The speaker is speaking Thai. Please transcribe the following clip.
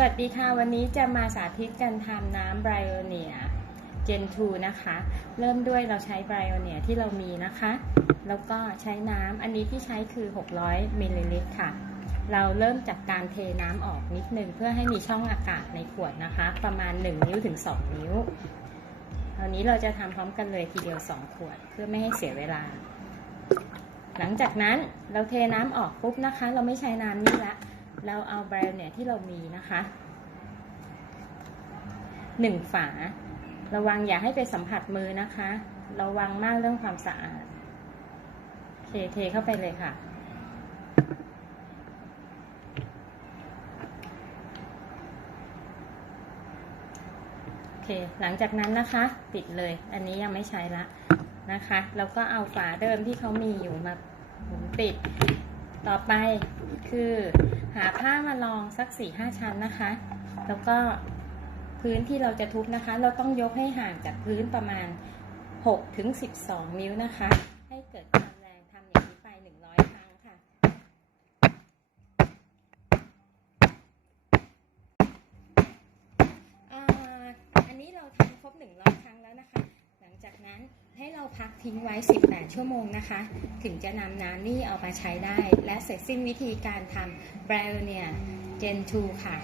สวัสดีค่ะ วันนี้จะมาสาธิตการทำน้ำไบรโอเนียเจน2นะคะ เริ่มด้วยเราใช้ไบรโอเนียที่เรามีนะคะ แล้วก็ใช้น้ำอันนี้ที่ใช้คือ 600มิลลิลิตรค่ะ เราเริ่มจากการเทน้ำออกนิดนึง เพื่อให้มีช่องอากาศในขวดนะคะ ประมาณ 1 นิ้วถึง 2 นิ้วคราวนี้เราจะทำพร้อมกันเลยทีเดียว 2 ขวด เพื่อไม่ให้เสียเวลา หลังจากนั้นเราเทน้ำออกปุ๊บนะคะ เราไม่ใช้น้ำนี่ละ เราเอาแบรนด์เนี่ยที่เรามีนะคะหนึ่งฝา ระวังอย่าให้ไปสัมผัสมือนะคะ ระวังมากเรื่องความสะอาดเทเทเข้าไปเลยค่ะ โอเค หลังจากนั้นนะคะ ปิดเลย อันนี้ยังไม่ใช้ละนะคะ แล้วก็เอาฝาเดิมที่เขามีอยู่มาหมุนปิด ต่อไปคือ หาผ้ามารองสักสี่ห้าชั้นนะคะ แล้วก็พื้นที่เราจะทุบนะคะ เราต้องยกให้ห่างจากพื้นประมาณ6ถึง12 นิ้วนะคะ ให้เกิดความแรงทำอย่างนี้ไป 100 ครั้งค่ะอ่าอันนี้เราทำครบ 100 ครั้งแล้วนะคะ หลังจากนั้น ให้เราพักทิ้งไว้ 18 ชั่วโมงนะคะ ถึงจะนำน้ำนี่เอามาใช้ได้ และเสร็จสิ้นวิธีการทำ b r o w n i a Gen 2ค่ะ